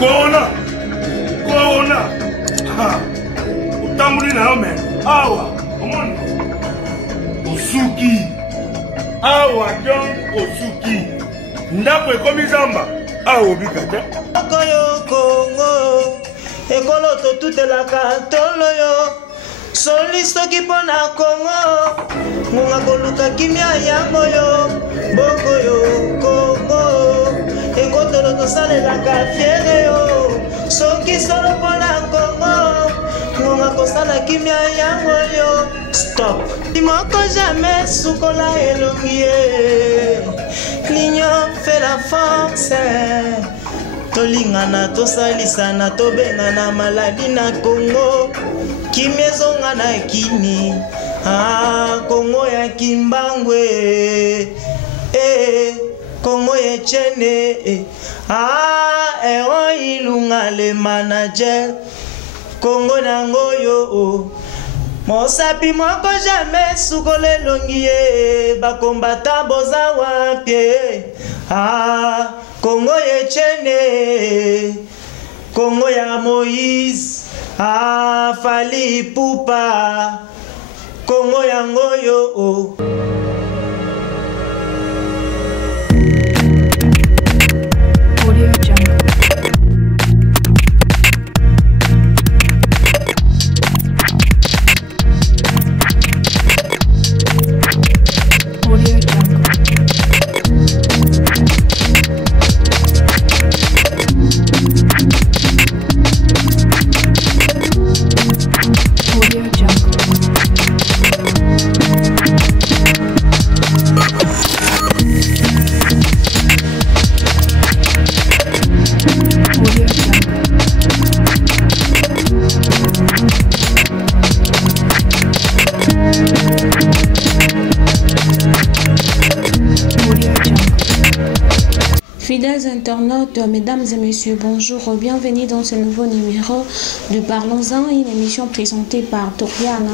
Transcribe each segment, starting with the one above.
Corona. Ha. Utambuli na ome. Awa. Omoni. Osuki. Awa John Osuki. Ndapo ekomi zamba. Awo bikata. Koyo Kongo. Ekolo to tutelaka tolo yo. Solisto kipona Kongo. Munga koluka kimia yango yo. Boko yo Kongo. Ekotolo to salelaka fiere yo. Soki solo pona Kongo. Munga kosala kimia yango yo. Stop. Dimoko jamais sukola elongie. L'union fait la force. Tolingana tosalisana tobengana maladi na Kongo. Kimezonga na kini. Kongo ya Kimbangwe. Kongo ya Chene. Ero ilunga le manager. Kongo nango yo. Mosapi moko jamais sukole longie. Bakombata boza wapie. Kongo ya Chene. Kongo ya Moïse. Fali Pupa. Kongo ya ngoyo. Fidèles internautes, mesdames et messieurs, bonjour, bienvenue dans ce nouveau numéro de Parlons-en, une émission présentée par Doriane,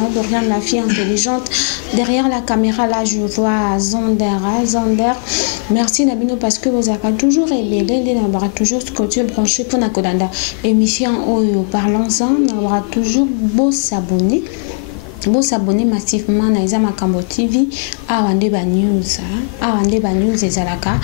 la fille intelligente. Derrière la caméra, là, je vois Zander. Merci Nabino parce que vous avez toujours ébélé, vous avez toujours ce côté branché pour la Kodanda. Émission Parlons-en, vous avez toujours beau s'abonner. Vous s'abonner massivement à Isa Makambo TV, à Wandeba News, et Zalaka.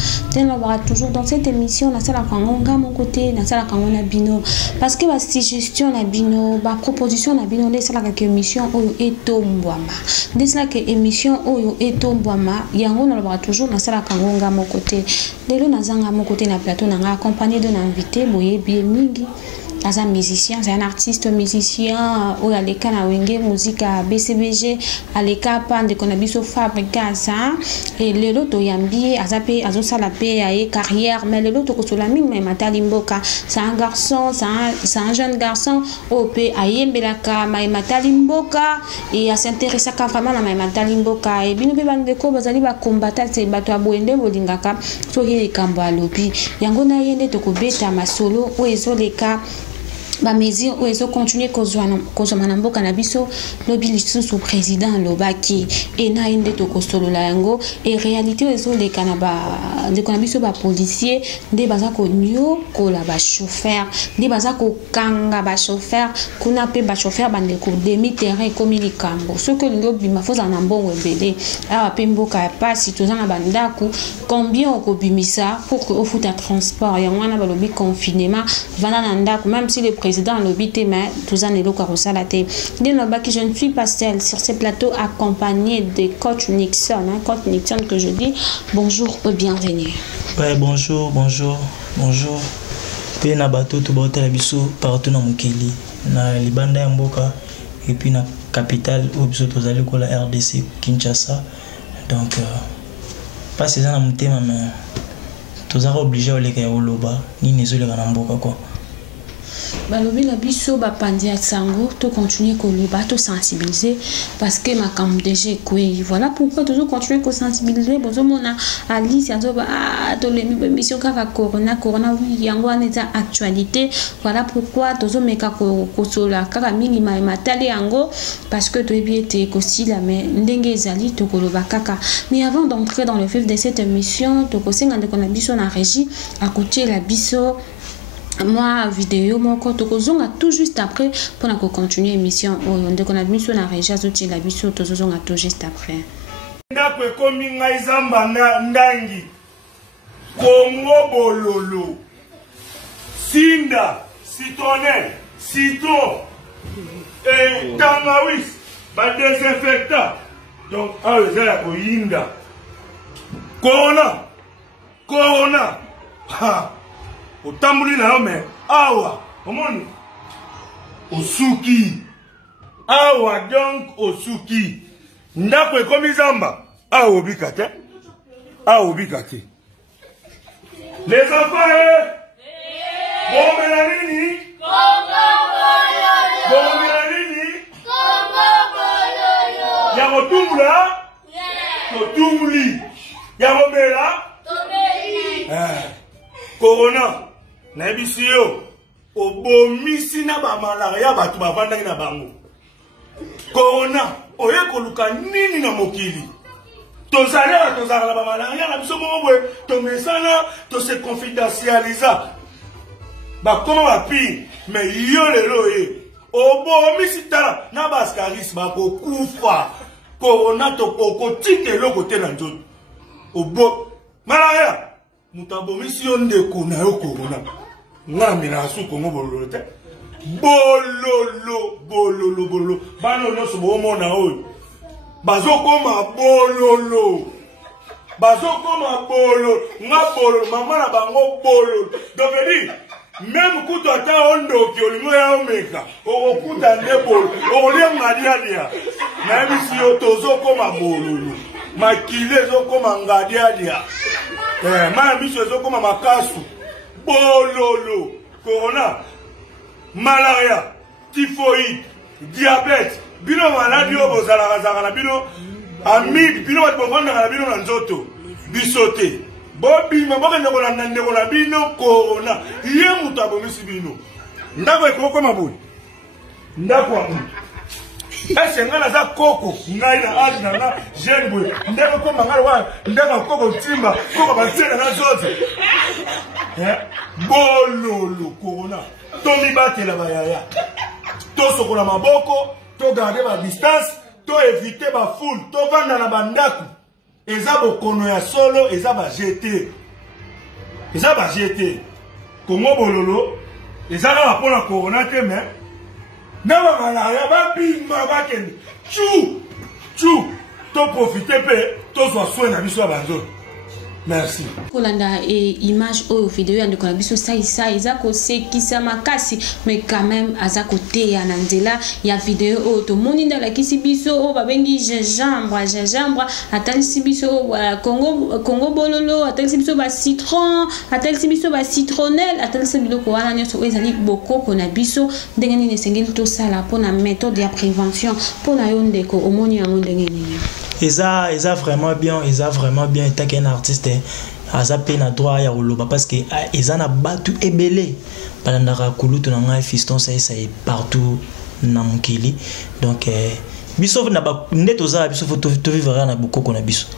Toujours dans cette émission, on a ça la kangonga mon côté, on a ça la kangonga bino. Parce que la suggestion na bino, la proposition na bino, c'est la émission oyo etombwama. C'est la émission oyo etombwama. Yango on aura toujours dans ça la kangonga mon côté. Dès na zanga mon côté na plateau, on a accompagné d'un invité, boye bien mingi. C'est un musicien, c'est un artiste musicien. Où a les cas na wenge musique à BCBG, à l'écart pan de Konabiso Fabrica ça. Et le lot yambi azape azosa la paix à carrière, mais le lot ko la mine mais Matalimboka, c'est un garçon, c'est un jeune garçon au pays à Yembelaka, mais Matalimboka et à s'intéresser à vraiment à Matalimboka et bino be bandeko bazali ba combattre c'est bato aboende bolingaka so hili kamba lobi. Yango na yende to ko beta masolo o ezoleka ba mesure où ils ont continué kozomana mboka na biso lobi lisusu président lobaki et na inde to kosolo la yango et réalité ils ont les kanaba de konabiso ba policier de bazako nyo ko la ba chauffeur de bazako kanga ba chauffeur kuna pe ba chauffeur bande ko demi terrain comme likambo ce que lobi ma foza na mbongo ebele a pe mboka pas si tozana bandaku combien ko bimisa pour que au foot à transport ya wana ba lobi confinement vana na ndaku même si le président l'obité mais tous en élo carosalate. Je ne suis pas seule sur ce plateau accompagné de coach Nixon, coach Nixon que je dis bonjour et bienvenue. Ouais, bonjour. Puis na bateau tout bote la biso partout na Mukeli, na libanda ya mboka et puis na capitale où biso tozali ko la RDC Kinshasa. Donc pas ces ans na mutema mais tozara obligé oleka ya oloba ni nezole kana mboka quoi. Balobi na biso ba pandia sango to continuer ko loba to sensibiliser parce que ma cam déjà quoi voilà pourquoi toujours continuer ko sensibiliser bozo mona Alice azoba to le mission kaka corona oui yango aneza actualité voilà pourquoi tozo meka ko sola kaka mingi matali yango parce que to ebiete ko sila mais ndenge ezali to ko loba kaka mais avant d'entrer dans le vif de cette émission to ko senga de ko na biso na régie à côté la biso moi vidéo mon compte kozonga tout juste après pour continuer émission on a mis na régia zoti la biso tozonga tout juste après ndako ekomi ngai zamba ndangi Congo bololo sinda citronnelle citron et tangawizi ba désinfectant donc ezala koyinda corona ha otambuli na yo me awa omoni osuki awa donc osuki ndako ekomi zamba awa obika te les enfants bomela nini ya kotumbula totumbuli ya komela corona nayebisi yo obomisi na bamalaria bato bavandaki na bango corona oye koluka nini na mokili tozalaka na bamalaria na biso moko boye tomesana tose confidentializa bakoma bapire me yo lelo ye obomisi tala na baskaris bakokufa corona tokokotika eloko te na nzoto obo malaria moto abomisi yo ndeko na yo corona ngambi na asu kongo bololo te bololo bano nyonso bomona oyo bazokoma bololo nga bololo mama na bango bololo donc edi même kutu ata ondoki olingo ya omeka okokuta nde bololo okolia ngadiadia nayebisi yo tozokoma bololo makili ezokoma ngadiadia mana biso ezokoma makasu bololo corona malaria typhoïde diabète bino maladi oyo bozalaka na bino amibe bino bato bovandaka na bino na nzoto biso te bobima bokende kolanda ndeko na bino corona ye moto abomisi bino ndako ekokoma boye ndako ya moto ese ngai naza koko ngai na age na nga jeune boye ndeko koma ngai wana ndeko koko timba koko batiela na zote bololo corona tomibatela bayaya tosokola maboko togarde ba distance to éviter ba foule to vanda na bandako eza bokono ya solo eza ba jeté Congo bololo eza na pona corona te me na ba malaria ba bima ba kende chu to profiter pe to so soin na biso banzo. Merci. Kolanda image ou vidéo ya ndeko na biso saisa eza ko sekisa makasi mais quand même aza côté ya nandela ya vidéo o to moni na la kisi biso o babengi gingembre atalisi biso Congo bololo atalisi biso ba citron atalisi biso ba citronnelle atalisi biloko wana nyonso ezali bokoko na biso ndenge nini esengeli to sala pona méthode ya prévention pona yo ndeko omoni yango ndenge nini. Eza vraiment bien tant qu'un artiste aza pe na droit ya koloba parce que eza na batu ebele balandaka kulutu na ngai fiston ça partout na mokili donc biso na ba ndeto za biso to vivre na bukoko na biso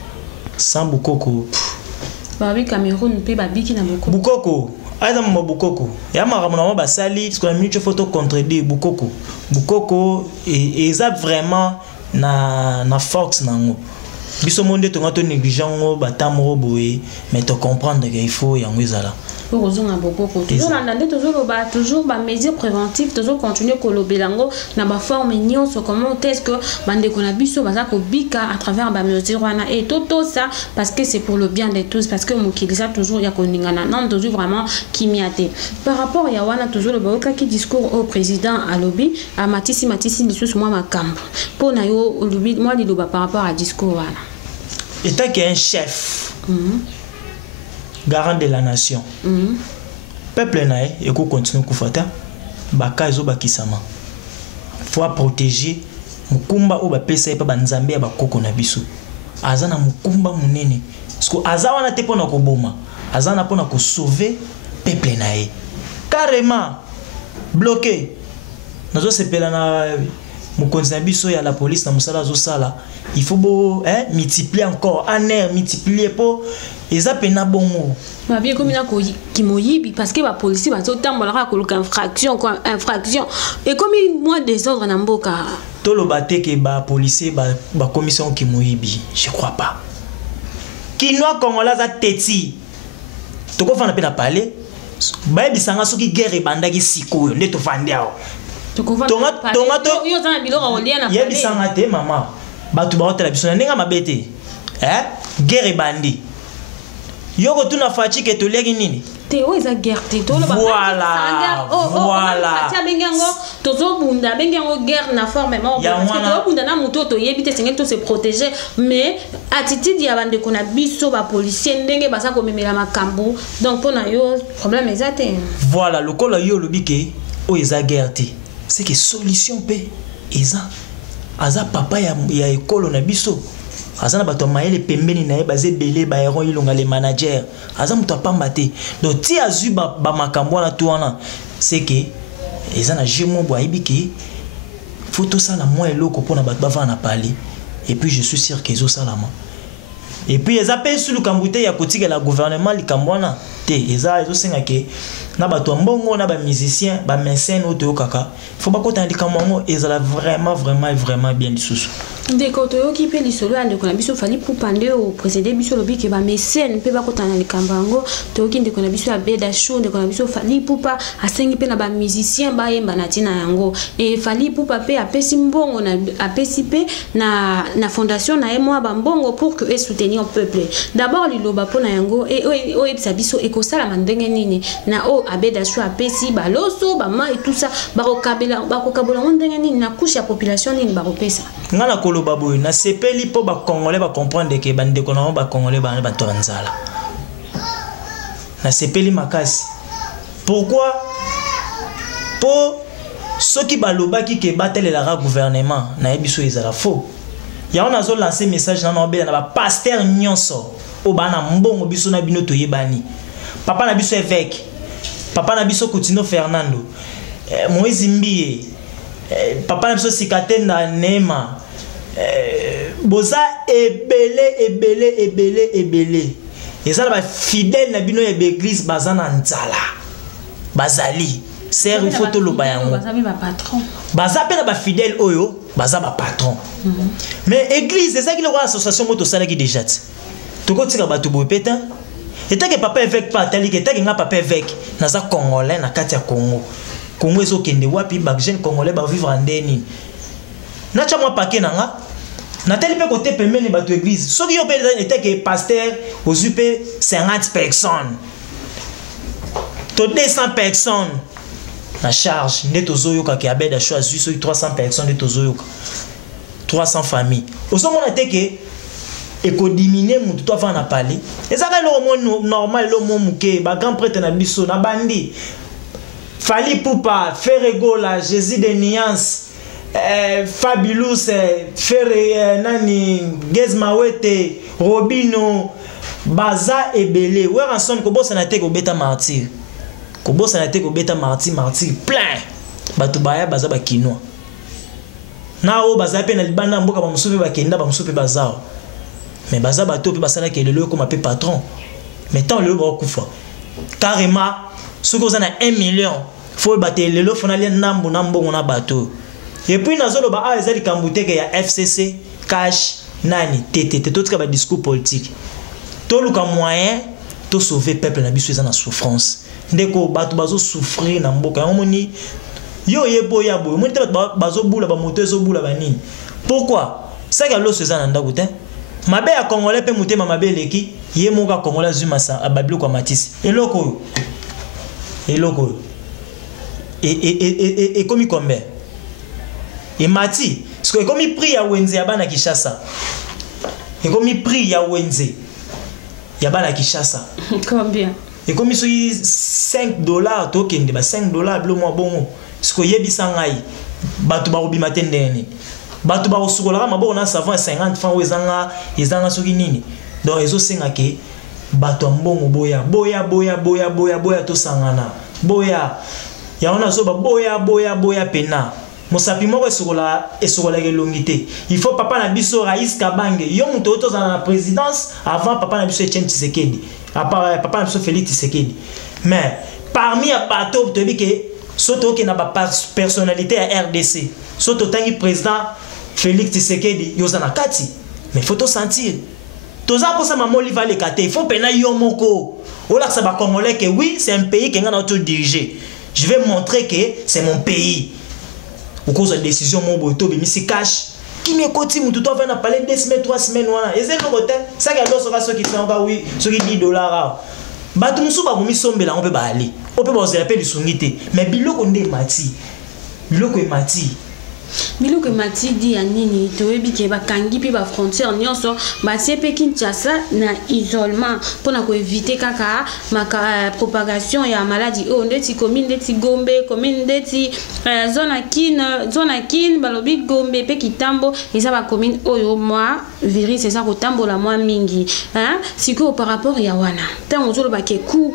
sans bukoko babi Cameroun pe babiki na bukoko aza mo bukoko ya makamona mo basali ce qu'on a minute photo contredire bukoko eza vraiment na force nango biso monde to ngato négligent ngo batamoro boye mais to comprendre qu'il faut yango ezala pour ozonga bokoko toujours nandande toujours ba mesures préventives toujours continuer kolobelango na ba forme nyonso comment est-ce que bande ko na biso baza ko bika à travers ba mesures wana et tout ça parce que c'est pour le bien de tous parce que mokiliza toujours ya koningana non toujours vraiment kimiate par rapport ya wana toujours le baoka qui discours au président à lobby à matisi biso moi makambo pour na yo lobby moi liloba par rapport à discours wana état qui est un chef garant de la nation. Peuple nae et qu'on continue kufata baka ezo bakisama. Faut protéger mukumba o ba pesa e pa banzambe ya bakoko na biso. Azana mukumba munene. Parce que azawana te pona ko boma. Azana pona ko sauver peuple nae. Carrément bloqué. Nazo sepela na mokonzi na biso ya la police na musala zo sala il faut multiplier encore en air multiplier po eza pena bongo ba bien comme na ko kimoyibi parce que ba policier ba zo tambola ko infraction et comme moi désordre na mboka toloba te ke ba policier ba commission kimoyibi je crois pas kinwa congolais za teti toko fana pe na parler ba bisanga soki guerre bandaki sikoyo nde to fandiao yebisanga te mama bato baotela biso na ndenge mabe te guerre ebandi yoko tuna faci ke toliaki nini voilà tozobunda bengi yango guerre na forme moko parce que tozobunda na moto toyebi te sengeli to se protéger mais attitude ya bandeko na biso bapolisier ndenge baza komemela makambo donc mpona yo problème eza te voilà lokola yo olobi ke oyo eza guerre te c'est que solution pe eza aza papa ya ekolo na biso aza na bato mayele pembeni na ye baze belé ba héros ilonga les managers aza muto apamba te donc ti azui ba makambo na to wana c'est que eza na jemo bo aibiki photo ça la moi eloko pona bato bava na parler et puis je suis sûr que ezo salama et puis eza pe sulu kambute ya kotika la gouvernement likambwana te eza senga ke na bato mbongo na ba musicien ba mécène oto kaka faut ba kota likamwango ezala vraiment bien lisusu ndeko to yoki pe lisolo ande ko na biso fali pupande au précédé biso lobi ke ba mécène pe ba kota na likambango to yoki ndeko na biso ya beda show ndeko na biso fali pupa asengi pe na ba musicien ba yemba na tina yango et fali pupa pe apesi mbongo na apesi pe na fondation na emwa ba mbongo pour que soutenir le peuple d'abord liloba pona yango et oyebisa biso ekosala mandenge nini na o abeda show apesi ba loso ba ma et tout ça bakokabola ndenge nini na couche ya population nini bakopesa ngana koloba boy na sepeli po ba congolais ba comprendre que bandeko na ba congolais ba to nzala na sepeli makasi pourquoi po soki balobaki ke batelela gouvernement na ebiso ezala faux ya on azo lancer message na obela na ba pasteur nyonso o bana mbongo biso na bino to yebani papa na biso évêque papa na biso Coutinho Fernando Moïse Mbie papa na biso Sikatenda Nema boza ebele ezala ba fidèle na bino ya église bazana nzala bazali ser photo loba yango baza pe na ba fidèle oyo baza ba patron mais église ezaki le association moto sala ki déjà toko tika bato bopeta etake papa évêque pa tali ke etake nga papa évêque naza congolais na kati ya Congo ezokende wapi ba jeune congolais ba vivre ndeni na cha mwa paquet nanga na tel pe côté pembeni bato église soki yo pe etake pasteur ozupe 50 personnes to 200 personnes na charge neto zoyoka ke abeda choisi so 300 personnes neto zoyoka 300 familles osomona teke eko diminuer mutu to fa na parler ezaka lo mo normal lo mo muke ba grand prêtre na biso na bandi Fali Pupa Ferregola Jésus de Nuance Fabulous Ferre nani Gezmawete Robino Baza ebele ouais ensemble ko bossa na te ko beta martyr plein bato baya baza ba kinwa na o baza pe na libanda mboka ba musupe ba kenda ba musupe bazao mais baza bato pe basala ke lelo ko mape patron mais tant le ba kufa carrément ce que vous en a 1 million faut battre lelo fona le nambo na mbongo na bato et puis nazolo ba a ezali kambuteke ya FCC cash nani tete tout ka ba discours politique to luka moyen to sauver peuple na biso ezana souffrance ndeko bato bazo souffrir na mboka yomoni yo yebo yabo moni te bazo bula ba moto ezo bula ba nini pourquoi ça que loso ezana ndako te mabe ya congolais pe mutema mabe leki ye moka congolais zuma sa ababilo kwa matisi eloko et comme combien et mati parce que comme prix ya wenze ya bana Kinshasa et comme prix ya wenze ya bana Kinshasa combien et comme $5 to kende ba $5 blo mo bongo parce que yebisa ngai bato ba robima tendeni bato ba osukola maboko na savon 50 francs ezanga soki nini donc ezo senga ke bato mbongo boya to sangana boya ya ona zo ba boya pena mosapi moko esokola elongité. Il faut papa na biso Raïs Kabange yo muto oto dans la présidence avant papa na biso Etienne Tshisekedi. Papa na biso Félix Tshisekedi. Mais parmi a bateau to bi que soto ki na ba personnalité à RDC. Soto tangi président Félix Tshisekedi yo na kati. Mais faut to sentir. Toza pour ça maman li va le kate. Il faut pena yo moko. Ola ça ba congolais que oui, c'est un pays qui nga na auto diriger. Je vais montrer que c'est mon pays. Au cause de la décision, mon boito, mais si cash. Qui me côté, mon tout va na parler 2 semaines, 3 semaines, voilà. Et c'est le côté. Ça, il y a d'autres ceux qui sont encore, oui, ceux qui $10. Batumsu, bah, vous sommes là, on peut pas aller. On peut pas se rappeler du sungité. Mais biloko nde mati. Biloko est mati. Biloko mati di ya nini toyebi ke bakangi pe ba frontière nyonso batie pe Kinshasa na isolement pona ko éviter kaka maka propagation ya maladie o ndeti commune ndeti Gombe commune ndeti zona kin balobi Gombe pe Kitambo eza ba commune oyo moi virus c'est ça ko tambola moi mingi hein siko par rapport ya wana tant ozolo ba ke ku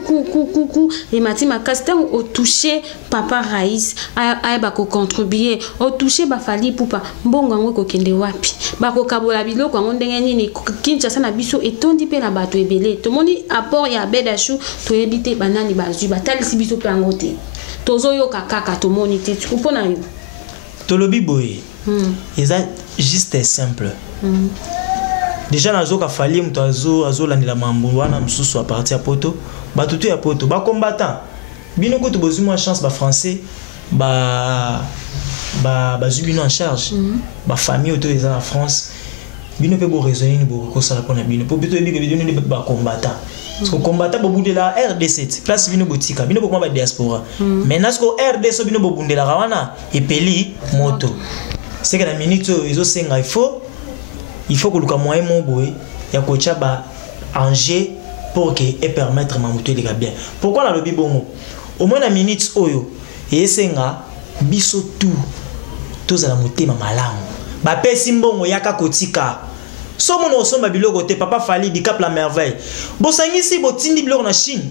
et mati makasi tant au toucher papa Raïs a ba ko contribuer au toucher bafali pupa mbongo ngo ko kende wapi bako kabola biloko ngo ndenge nini Kinshasa na biso etondi pe na bato ebele to moni apport ya bedashu to ebite banani bazwi batalisi biso pe ngote tozo yo kakaka to moni te kupona yo tolobi boye eza juste simple déjà nazo ka fali mto azo landela mambo wana msusu a partir ya poto batutu ya poto ba combattant bino ko to bozuma chance ba français ba zubino en charge ba famille auto les en France bino pe bo raisonner ni bo ko sala pona bino po bito bi ke bino ni ba combattant parce que combattant bo bundela RD7 place bino botika bino bo ba diaspora maintenant ce RD so bino bo bundela rawana epeli moto c'est que la minute izo senga il faut que luka moyen mo boy ya ko ba Angers pour que et permettre mamuto les bien pourquoi la lobby bongo au moins la minute oyo et senga biso tout tozala motema malamu bapesi mbongo yaka kotika somo no somba biloko te papa fali di cap la merveille bosangisi botindi biloko na Chine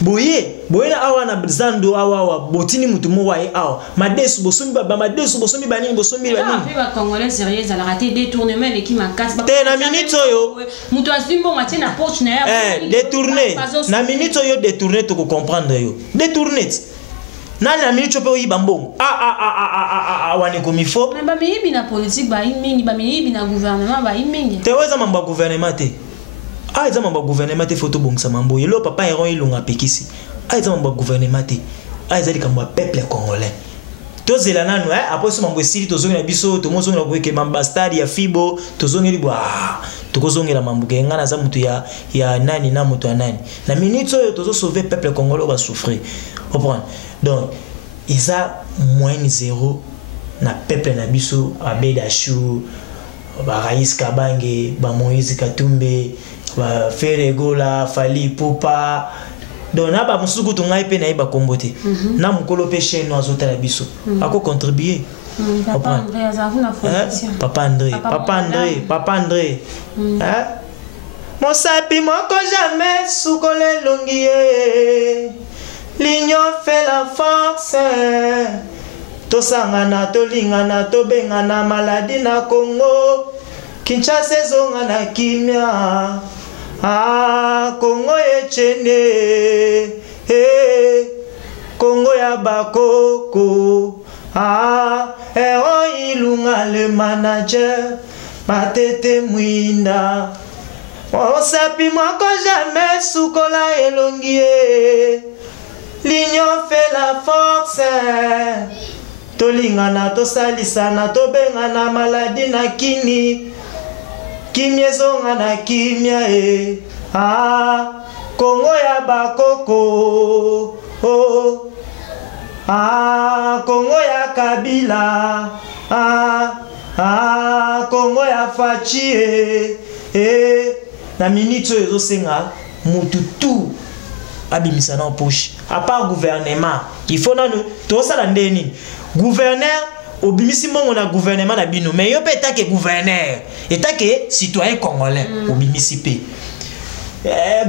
boye na awa na zando awa botini mutu mo wae awa madesu bosombi banini bosombi banini ba congolais sérieux ala raté détournement et qui ma casse te na minute oyo mutu asimbo mati na poche na ya détourner na minute oyo détourner to comprendre yo détourner nani na minute pe oyiba mbongo wane komi fo na ba miyibi na politique ba imingi ba miyibi na gouvernement ba imingi te weza mamba gouvernement te eza mamba gouvernement te photo bongisa mambo yelo papa eron ilunga pekisi eza mamba gouvernement te eza likambo ya peuple congolais tozela nanu après so mambo esili tozongi na biso tomozongi na koke mamba stade ya fibo tozongi libwa tokozongela mambo ke ngana za mutu ya nani na mutu ya nani na minute oyo tozo sauver peuple congolais ba souffrir comprendre. Donc, ils ont moins 0 na peuple na biso abedashu ba Raïs Kabange ba Moïse Katumbe ba Feregola Fali Pupa donc na ba musuku to ngai pe na iba kombote na mukolo pe chaîne azota la biso ako contribuer Papa André azavuna fondation Papa André hein mon sapi moko jamais soukole longié. L'union fait la force. Tosangana, tolingana, tobengana, maladie na Congo. Kinshasa ezongana kimia. Congo echene. Congo ya bakoko. Ero ilunga le manager. Matete mwinda. On sapi moko jamais soukola elongie. L'union fait la force. Tolingana, tosalisana, tobengana, maladie na kini. Kimyezonga na kimia Congo ya bakoko. Congo ya Kabila. Congo ya Fachi. Na minute ezo senga mututu. Abimisa na poche à part gouvernement il faut na to sala ndeni gouverneur obimisi mongo na gouvernement na bino mais yo pe ta ke gouverneur et ta ke citoyen congolais obimisi pe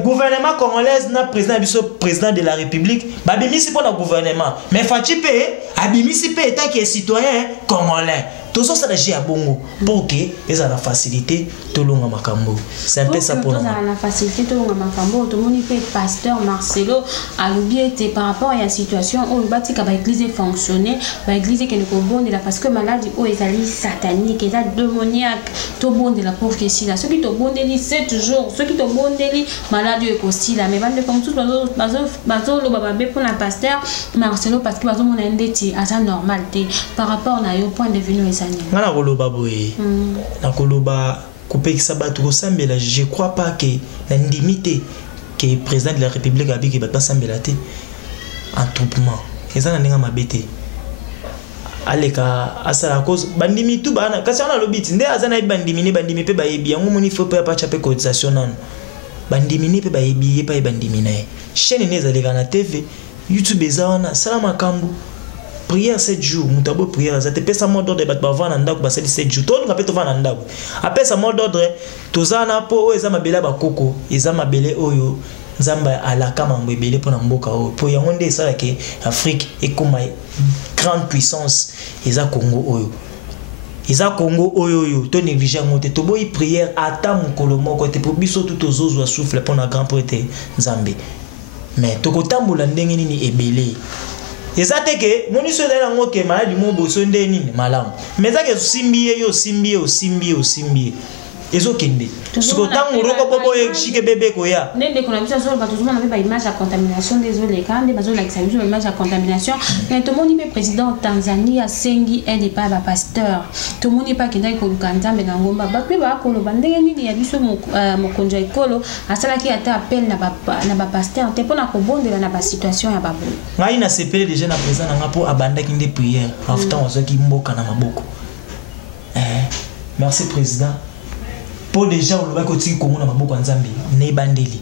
gouvernement congolais na président de la République babimisi pour le gouvernement mais Fachi pe abimisi pe état qui est citoyen congolais tout ça ça a bongo pour que ils aient la facilité tout le monde makambo c'est un peu ça pour nous la facilité tout le monde makambo tout le monde peut pasteur Marcelo a oublié par rapport à la situation où le bâti ka ba église fonctionner ba église que le bon de la parce que maladie où est allé satanique et démoniaque tout bon de la pauvre que si là ceux qui te bon délit 7 jours ceux qui te bon délit maladie est aussi là mais bande comme tous bazo lo baba be pour la pasteur Marcelo parce que bazo mon ndeti à ça normalité par rapport à yo point de vue nous ngana koloba boye na koloba kopekisa bato kosambela je crois pas que na ndimité que président de la République a dit que ba sambela te attroupement ezana ndinga mabete aleka asala cause bandimi tu bana kasi on a lobiti nde azana bandimi pe ba yebi yango moni faut pas chaper cotisation non bandimi pe ba yebi pa bandimi na chaîne nezaleka na TV YouTube ezana salama kambu prière 7 jours mutabo prière ça te pesa mot d'ordre bat bava na ndako basali 7 jours to ngapé to va na ndako apesa mot d'ordre tozana po eza mabela bakoko eza mabele oyo nzamba alaka mambo ebele pona mboka oyo po yango nde esala ke Afrique ekoma grande puissance eza Congo oyo to négliger ngote to boyi prière ata mukolo moko te po biso tout ozozwa souffle pona grand prêtre Nzambe mais to kotambola ndenge nini ebele ezate ke moni so dela ngoke maladi mo boso nde nini malamu mais ça que simbié ezokende siko tangu roko popo shike bébé koya nende kuna bisa so bato zuma na ba image ya contamination désolé quand bazo la examination image ya contamination mais tout monde le président Tanzanie a sengi aide pas ba pasteur tout monde pas kenda ko lukanda mais na ngomba ba pe ba ko lo bandenge nini ya biso mokonja ekolo asala ki ata appel na ba pasteur te pona ko bondela na ba situation ya babu ngai na sepele déjà na président nga po abanda kinde prière after wazoki mboka na maboko merci président pour déjà on va continuer Congo na maboko nzambe ne bandeli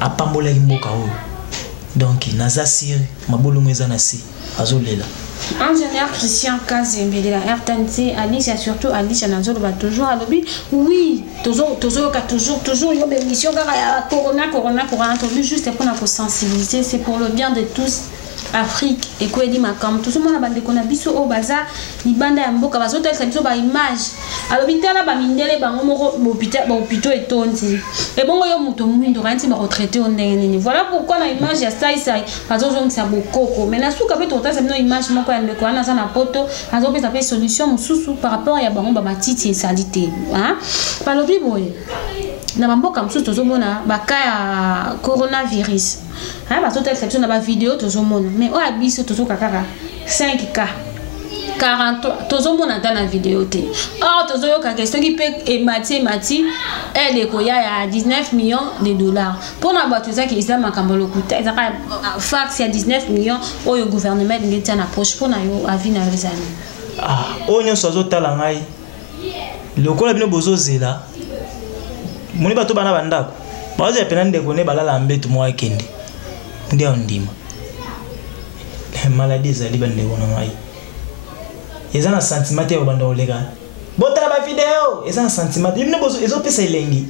apambola mboka oyo donc naza sir mabolongo eza na si azolela ingénieur Christian Kazembe de la RTNC Alice et surtout Alice Nazolo va toujours à lobby oui toujours une belle mission car corona entendu juste pour la sensibiliser c'est pour le bien de tous Afrique et quoi dit makam tout ce monde a bande qu'on a biso au bazar ni bande ya mboka bazo tel biso ba image alors bitala ba mindele ba ngomoko hôpital et tonzi et bon yo muto mwindo kanti ba retraité on ndenge voilà pourquoi la image ya sai bazo zongi sa bokoko mais na suka pe tota sa no image moko ya ndeko ana sana poto azo pe sa pe solution mususu par rapport ya bango ba matiti et salité hein pa lobi boye na mboka mususu tozomona bakaya coronavirus hein bazo tel section na ba vidéo tozomona mais o abiso tozoka kaka 5K 40 tozomona dans la vidéo te or tozoyoka question qui peut mati elle est koya 19 millions de dollars pour na bato za ki islam makambolo kuta ezaka fax ya 19 millions oyo gouvernement ngeti na poche pour na yo avis na rezani onyo sozo tala ngai lokola bino bozozela moni bato bana bandako bazo pena ndeko ne balala mbetu mo akende ndio ndima maladie zali bandeko na ngai ils ont un sentiment de bando légal bota ba vidéo ils ont un sentiment ils ne bozo ils ont pesa elengi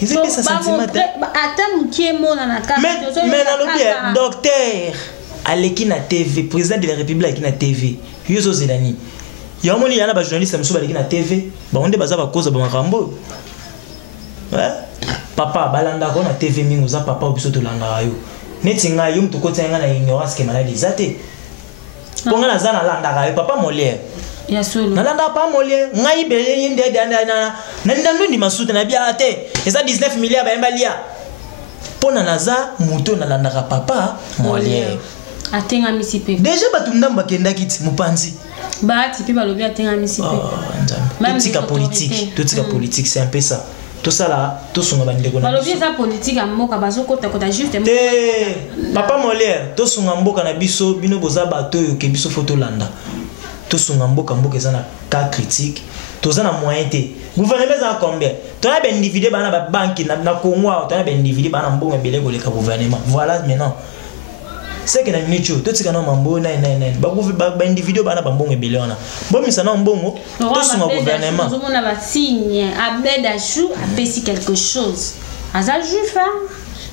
ils ont pesa sentiment attends qui est mona na carte mais na lobby docteur aleki na TV président de la République aleki na TV yozo zelani yamoni yana ba journaliste msuba aleki na TV ba onde baza ba cause ba makambo papa balanda ko na TV mingo za papa obiso to langa yo neti nga yo mtu kota nga na ignorance ke maladie zate ponga na zana landa ka papa Molière ya solo na landa pa Molière ngai bele yende na ndando ndi masuta na bia te eza 19 milliards ba embalia pona naza muto na landa ka papa Molière atenga misipe déjà batu ndamba kenda kiti mupanzi bati pe balobi atenga misipe même tika politique c'est un peu ça tout ça là tout son bandeko na balobi ça politique amoka bazokota kota juste papa Molière to sunga mboka na biso bino boza bato yo ke biso photo landa to sunga mboka eza na cas critique to za na moyen te gouvernement za combien to na ba individu bana ba banki na Congo to na ba individu bana mbongo ebele ko leka gouvernement voilà maintenant c'est que na nicho to tika na mambo na ba individu bana ba mbongo ebele wana bomisa na mbongo to sunga gouvernement tout le monde va signer Abed Achou a payé quelque chose aza juif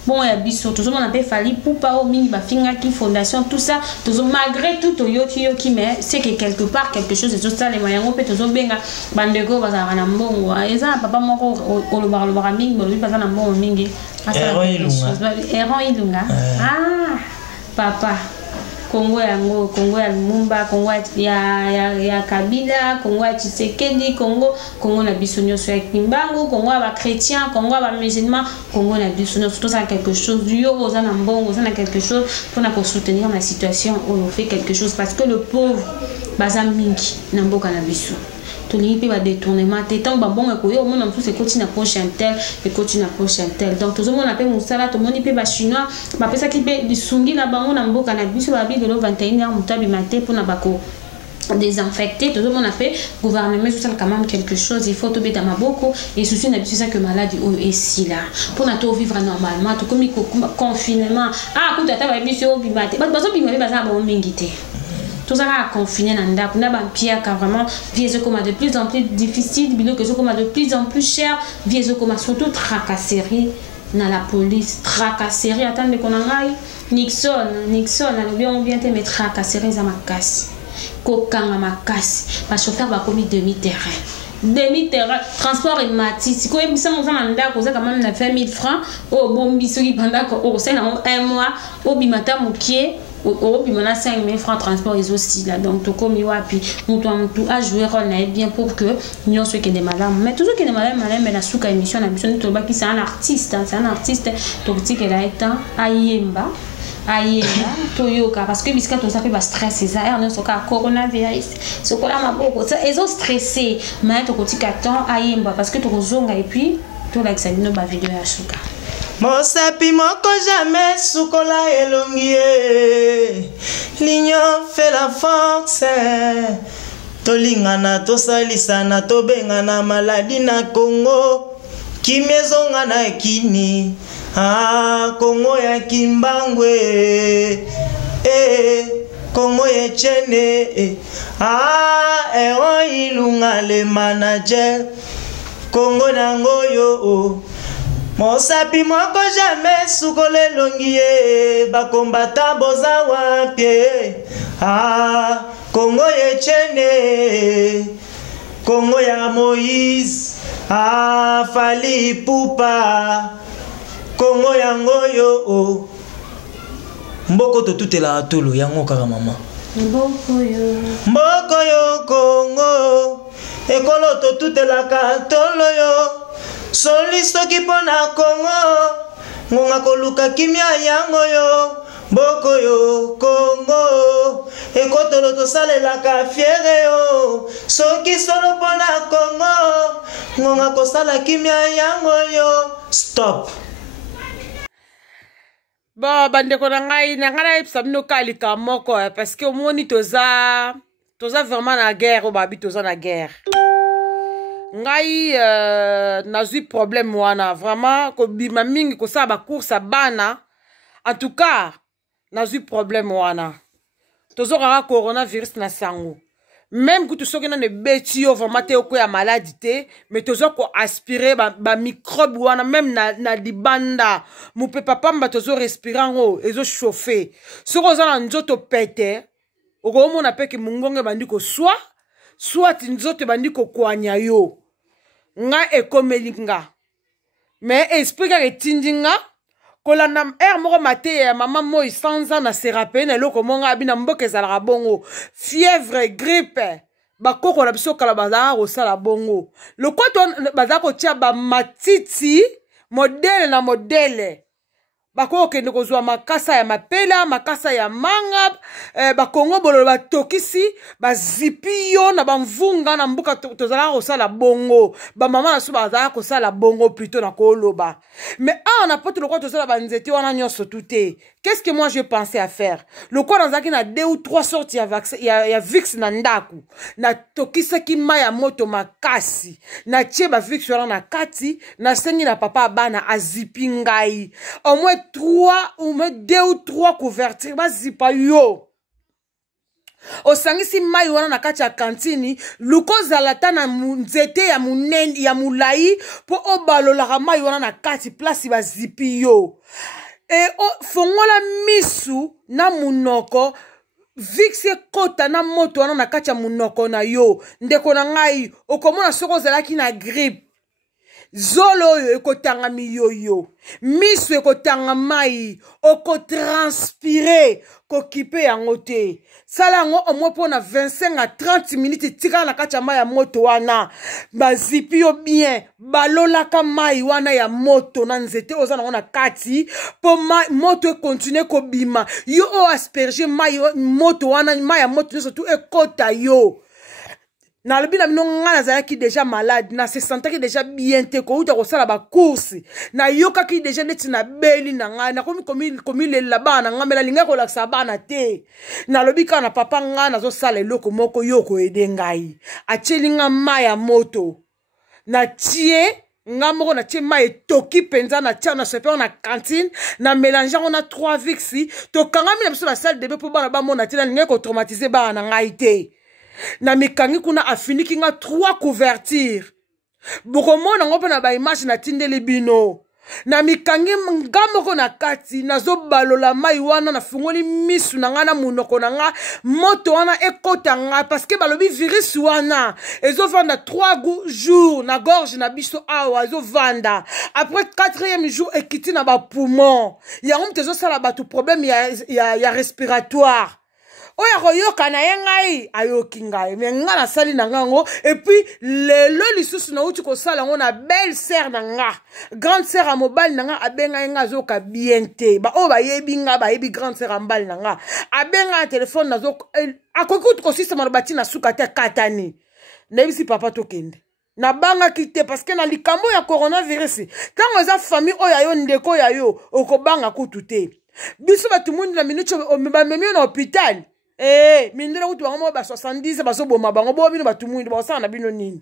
bon ya biso toujours on appelle fali poupa au mingi ba finga qui fondation tout ça toujours malgré tout yoki mais c'est que quelque part quelque chose et tout ça les moyens on peut toujours benga bandeko bazala na mbongo eza papa moko oloba mingi bolobi bazala na mbongo mingi Eron Ilunga ah papa Congo yango Congo ya Lumumba Congo ya Kabila Congo ya Tshisekedi Congo na biso nyonso ya Kimbangu Congo ya ba chrétien Congo ya ba musulman Congo na biso nyonso tout ça quelque chose du yo oza na mbongo oza na quelque chose pour soutenir la situation on fait quelque chose parce que le pauvre baza mingi na mboka na biso tout les pays va détournement tant bon et au monde en plus c'est continue à poche tel et continue à poche tel donc tout le monde appelle musala tout le monde peut ba chinois ba pesa qui peut du sungi na bango na mboka na biso ba bi de 21h mutabi matin pour na bako désinfecter tout le monde a fait gouvernement tout ça quand même quelque chose il faut tomber dans ma boko et souci na biso ça que maladie est ici là pour na to vivre normalement tout comme confinement ah coup tata ba biso bimate ba bazo bimate ba za ba mingité tout ça a confiné dans ndako na ba pierre car vraiment vie comme de plus en plus difficile bilo que comme de plus en plus cher vie comme surtout tracasserie dans la police tracasserie attendez qu'on en Nixon on bien te mettre tracasserie za makasi kokanga makasi ba chauffeur ba commis demi-terrain transport et mati si ko ebisa mo za ndako za quand même na 20 000 francs au bon biso qui pendant ko c'est dans un mois au bimata mokie au bimana 5 000 francs transport et aussi là donc to comme yo puis tout a joué rôle na bien pour que nous soit que des madame mais toujours que des madame mais la souka émission na mission to ba qui c'est un artiste donc tu que là étant ayemba toyoka parce que bisika to ça fait ba stress ça on so ka coronavirus so ko la maboko ça ils ont stressé mais to kotika temps ayemba parce que to kozonga et puis to la examiner ba vidéo ya souka Mosapi moko jamais sukola elongi l'union fait la force tolingana tosalisana tobengana maladi na Congo kimezonga na kini Congo ya Kimbangwe Congo ya Chene Eron Ilunga le manager Congo nangoyo Mosapi moko jamais sukole longie ba combattant boza wapie Congo ye Chene Congo ya Moïse Fali Poupa Congo yangoyo mboko to tutela atolo yango kaka mama mboko yo Congo ekolo to tutela ka tolo yo solisto kipona Congo ngonga koluka kimia yango yo mboko yo Congo ekotolo to salela ka fiere yo soki solo pona Congo ngonga kosala kimia yango yo stop. Bon, bandeko na ngai na ngana epsa bino kalika moko parce que omoni toza vraiment na guerre obabi toza na guerre. Ngai nazui problème wana vraiment ko bima mingi ko sa ba course bana. En tout cas, nazui problème wana. Tozo kaka coronavirus na sango. Même que tu sois dans les bêtises, vraiment t'es au coup à maladie, mais tu as aspiré ba microbe ou même na di banda, mon papa m'a toujours respiré en haut, et zo chauffé. Ce qu'on a en joto pété, au gros on appelle que mungonge bandiko soit nzoto bandiko kwanya yo, nga ekomelinga, mais esprit ka retindinga. Kolanda moko mate ya mama moi sanza na sérapé na loko monga abina mboke za bongo fièvre grippe bakoko na biso kala bazaka kosala bongo lokwato bazaka kotia ba matiti modèle na modèle bakoko kende kozwa makasa ya mapela makasa ya manga bakongo bolo batokisi bazipi yo na bamvunga na mbuka tozala kosala bongo ba mama na so bazala kosala bongo plutôt na koloba mais on a pas tout le quoi tozala banzete wana nyonso touté. Qu'est-ce que moi je pensais à faire? Le quoi dans zaki na 2 ou 3 sortes ya vaccin ya vix na ndaku na tokisa ki maya moto makasi na tieba vix wana na kati na sengi na papa bana azipi ngai au moins 3 ou 2 ou 3 couvertures ba zipa yo osangisi mai wana na kati ya kantini lukozala ta na nzete ya munene ya mulai po obalolaka mai wana na kati place bazipi yo e fongola misu na munoko Vix ekota na moto wana na kati ya munoko na yo ndeko na ngai okomona soko ozalaki na grippe zolo oyo ekotanga miyoyo misu ekotanga mai okotranspire kokipe yango te sala yango omwe mpona 25 à 30 minutes tikala na kati ya mai ya moto wana bazipi yo bien balolaka mai wana ya moto na nzete oza nango na kati mpo moto ekontinue kobima yo o asperge mai moto wana mai ya moto nyonso tu ekota yo na lobi na bino nga nazalaki déjà malade na se sentaki déjà bien te kouta kosala bacourse na yokaki déjà neti na beli na ngai nakomi komilela bana nga mela lingai kolakisa bana te na lobi kaka na papa nga nazosala eloko moko yo koyede ngai atieli nga mai ya moto na tie nga moko na tie mai etoki mpenza na tia na sepe na cantine na mélange yango na 3 vixi tokangami na biso na salle de bain mpo bana bamona te na lingai kotraumatize bana na ngai te na mikangi kuna afiniki nga 3 couverture bokomona ngo mpe na baimage na tindeli bino na mikangi nga moko na kati nazobalola mai wana nafungoli misu na nga na munoko na nga moto wana ekota nga parceke balobi virus wana ezovanda 3 jours na gorge na biso awa ezovanda après 4e jour ekiti na bapoumon yango mte ezosala bato problème ya respiratoire oya koyoka na ye ngai ayoki ngai me nga nasali na ngango et puis lelo lisusu nauti kosala yango na belle sœur na nga grande sœur ya mobali na nga abenga ye nga azoyoka bien te oyo bayebi nga bayebi grande sœur ya mobali na nga abenga ya telefone akoki kutu kosisa maloba ti na suka te katani nayebisi papa tokende nabangaki te parce que na likambo ya coronavirus ntango eza famille oyo yo ndeko ya yo okobanga kutu te biso bato mundi na minute bamemi yo na hôpital mindele kutu bango mo ba 70 bazoboma bango bo bino bato mundi bakosala na bino nini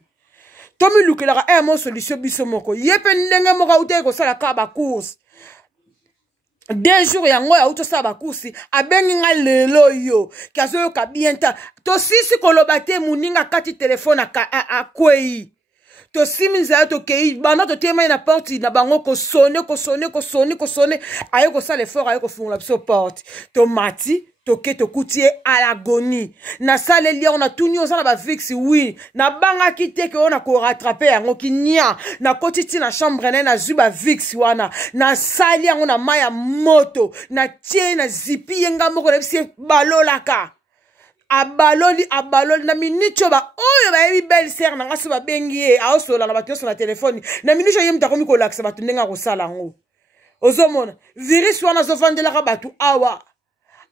tomilukelaka mo solution biso moko ye mpe ndenge moko autaki kosala kaka bacourse 2 jours yango ya utosala bakursi abengi nga lelo yo kazoyoka bien ta tosisi koloba te muninga kati telefone akwei tosimi nzela tokei bana totema na porte na bango kosone aye kosala effort aye kofungola biso porte tomati toke tokutie à l'agonie na sale lia on a tout nyo na ba fixe oui na banga kite ke on a ko rattraper yango kinya na kotiti na chambre na zuba fixe wana na sali yango na maya moto na tie na zipi yenga moko na bisi balolaka abaloli na minute ba oyo ba yebi belle sœur na ngaso ba bengi a osola na bato na telefone na minute yem takomi ko laksa bato ndenga ko sala ngo ozomona virus wana zo vandela ka bato awa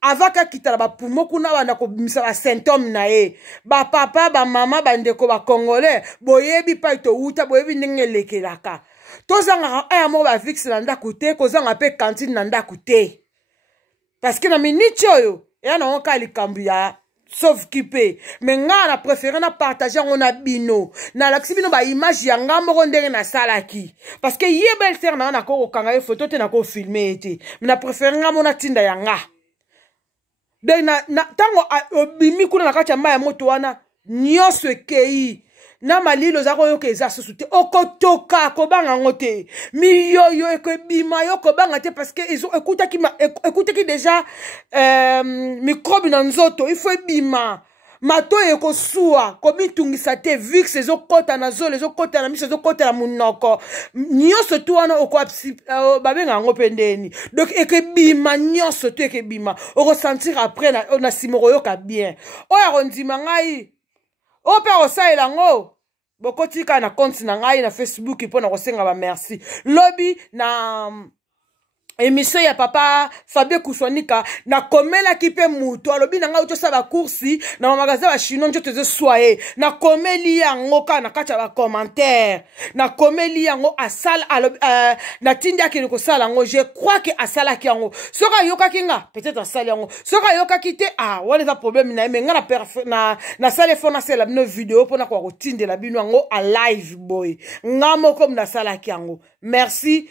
avaka kitala ba pumo kuna wana ko bimisa ba symptôme na ye ba papa ba mama ba ndeko ba congolais boyebi pa to uta boyebi ndenge lekelaka tozanga aya mo ba fixe na ndako te kozanga pe cantine na ndako te parce que na minute oyo ya na onka likambu ya sauf kipe mais nga na préféré na partager on a bino na laksi bino ba image ya ngambo ndenge na salaki parce que ye belle sœur na ko kanga photo te na ko filmer ete mais na préféré nga mona tinda ya nga de na tango bimi kuna na kati ya maya moto wana nyonso ekei na malilo za koyoka eza susu te okotoka kobanga ngote miyoyo ekebima yo kobanga te parce que ils ont écoutaki déjà microbe na nzoto il faut bima mato ekosua komitungisa te vix ezokota na zolo ezokota na miso ezokota na munoko nyonso tu wana babenga yango mpe ndeni donc ekebima nyonso tu ekebima okosentir après na nsima okoyoka bien oyo akondima ngai oyo mpe akosalela yango bokotika na compte na ngai na Facebook mpo na kosenga ba merci lobi na émission ya papa Fabien Kouswanika na komela kipe muto alobi na nga utosa ba kursi na magasin ba chino njo tezo soye na komeli yango ka na kacha ba commentaire na komeli yango asala na tindia ke ko sala yango je crois que asala ki yango soka yoka kinga peut-être asala yango soka yoka kite wala za problème na me nga na sala fona sala bino vidéo pona ko tindela bino yango a live boy nga moko na sala ki yango merci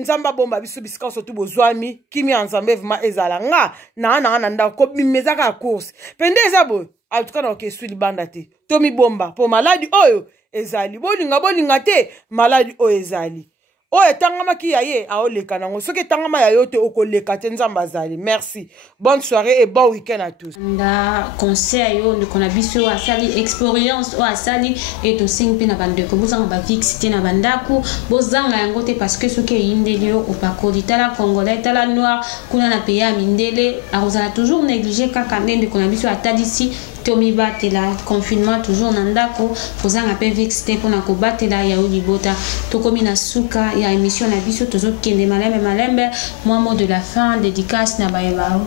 nzamba bomba biso bisika surtout bozwami kimi ensemble vraiment ezala nga na ndako bimezaka course pende ezabo en tout cas na ke suli banda te tomi bomba po maladi oyo ezali bolinga te maladi oyo ezali oyo etangama ki yaye aoleka nango soki etangama ya yo te okoleka te nzamba azali merci bonne soirée et bon week-end à tous nda conseil yo ndeko na biso asali expérience o asali et to sing pe na bandeko bozanga ba fixité na bandako bozanga yango te parce que soki yindeli yo opakoli tala congolais tala noir kuna na pays ya mindele arozala toujours négligé kaka ndeko na biso atadisi tomi batela confinement toujours na ndako bozanga pe fixité pona ko batela ya ulibota tokomi na suka ya émission na biso tozokende malembe moi mot de la fin dédicace na bayeba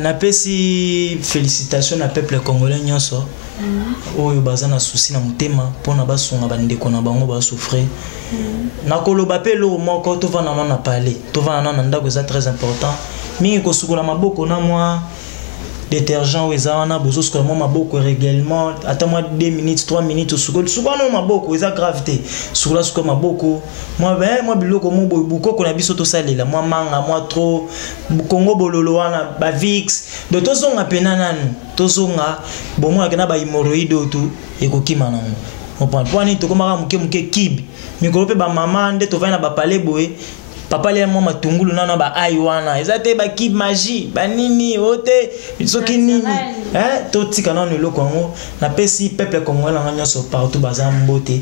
napesi félicitations na peuple congolais nyonso oyo baza na souci na motema mpona basunga bandeko na bango basouffrir nakoloba pe eloko moko tovanda na palais tovanda na ndako eza très important mingi kosukola maboko na mwa détergent ou eza wana bozo sukola mwa maboko règlement ata mwa 2 minutes 3 minutes sukola maboko eza grave te sukola maboko mwa biloko mo bukoko na biso tosalela mwa manga mwa tro Congo bololo wana ba vix de tozonga pena nanu tozonga bomo akena ba hémorroïde otu ekokima nango comprendre point ni tokomaka muke kibi mikolo pe ba mama nde tovana na ba palais boye papa le mwa matungulu nana ba aiwana ezate ba kib magie ba nini ote soki nini to tika nano eloko yango na pesi peuple congolais nga nyonso partout baza mbote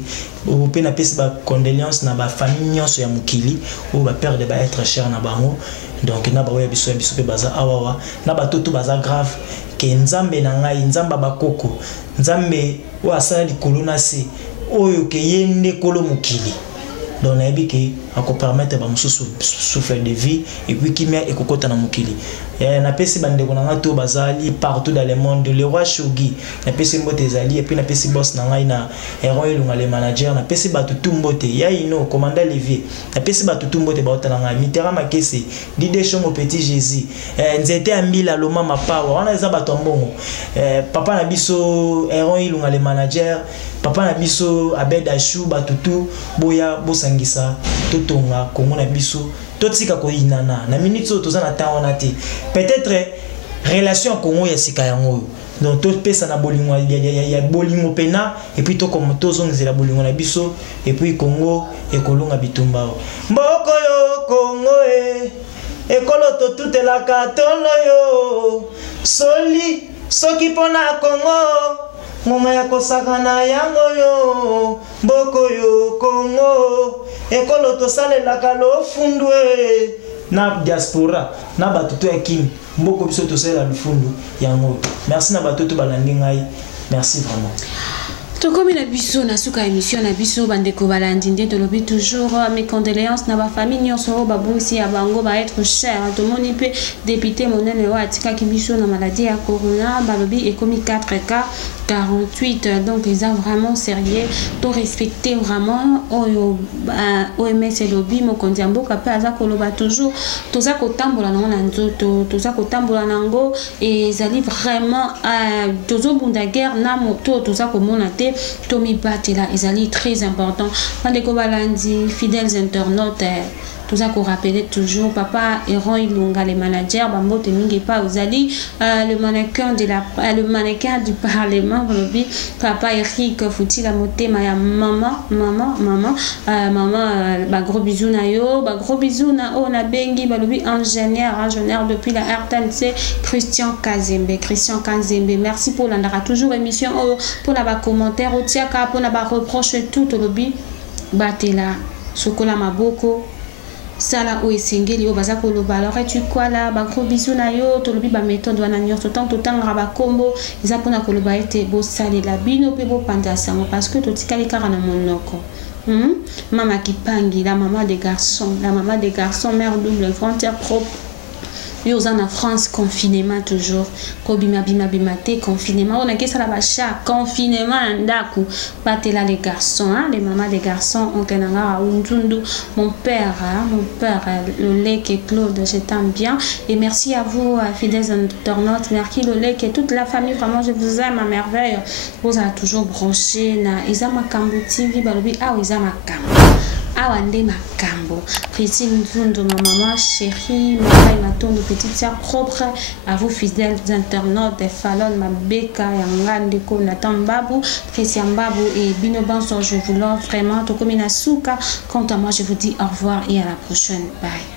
o pe na pesi ba condoléances na ba famille nyonso ya mukili o ba perdre ba être cher na bango donc na ba oya biso pe baza awawa na ba toto baza grave ke nzambe na ngai nzamba bakoko nzambe o asala likolo na se oyo ke yende kolo mukili donc nayebi ke akopermettre bamosusu souffle de vie et puis kimia ekokota na mokili napesi bandeko na ngai to bazali partout dans le monde le roi Shogi napesi mbote ezali et puis napesi boss na ngai na héros elunga le manager napesi batutu mbote ya ino commandant Olivier napesi batutu mbote baota na ngai Mitera Makese Dide Shongo Petit Jésus nzete ambila loma mapawa wana eza bato mbongo papa na biso héros elunga le manager papa na biso Abed Ashu batutu boya bosangisa totonga Kongo na biso totika ko inana na minute so toza na temps on a te peut-être relation Congo ya sika yango donc to pesa na bolingo ya bolingo pena et puis to comme tozongela bolingo na biso et puis Congo ekolonga bitumba mboko yo Congo ekolo to tutela katolo yo soli soki pona Congo Moma ya kosakana yango yo mboko yo Congo ekolo tosalela kalo fundwe na diaspora na batutu ya kimi mboko biso tosalela lufundu yango merci na batutu balandi ngai merci vraiment tokomi na biso na suka émission na biso bandeko balandi nde tolobi toujours mes condoléances na ba famille nyonso babongisi ya bango ba être cher tomoni pe député monene wa atikaki biso na maladie ya corona balobi ekomi 4 cas 48 donc ils ont vraiment sérieux to respecter vraiment OMS lobby mokonzi mboka pe aza koloba toujours toza kotambola nango na nzoto toza kotambola nango et ezali vraiment tozo bunda guerre na moto toza komona te tomi batela ezali très important bandeko balandi fidèles internautes toza ko rappeler toujours papa Héron Ilunga les managers bambote mingi pa ozali le mannequin du parlement lobby papa Eric Foutila motema ya maman ba gros bisous na yo ba gros bisous na ona bengi ba lobby ingénieur depuis la RTNC Christian Kazembe merci pour l'andara toujours émission pour la ba commentaire otiaka pour la ba reproche tout lobby batela sokola maboko sala o esengeli o baza koloba alors tu quoi là ba gros bisous na yo tolobi ba méthode wana nyonso tant totanga ba kombo eza pona koloba ete bo salela bino pe bo panda sango parce que totikali kaka na monoko mama Kipangi la maman des garçons mère double frontière propre yo en France confinement toujours ko bima te confinement on a que ça la bacha confinement ndaku batela les garçons les mamans des garçons on kenanga untundu mon père le lait et Claude je t'aime bien et merci à vous fidèles internautes merci le lait et toute la famille vraiment je vous aime à merveille vous avez toujours branché na Izama Kambo TV balobi Izama Kambo Awande Makambo, Christine Nzundo, ma maman chérie, Makai Matondo, petite sœur propre, à vous fidèles internautes, Fallon, Mabeka, Yangande, Nathan Babou, Christian Babou et Bino Banson, je vous love vraiment, Tokomina Souka. Quant à moi, je vous dis au revoir et à la prochaine. Bye.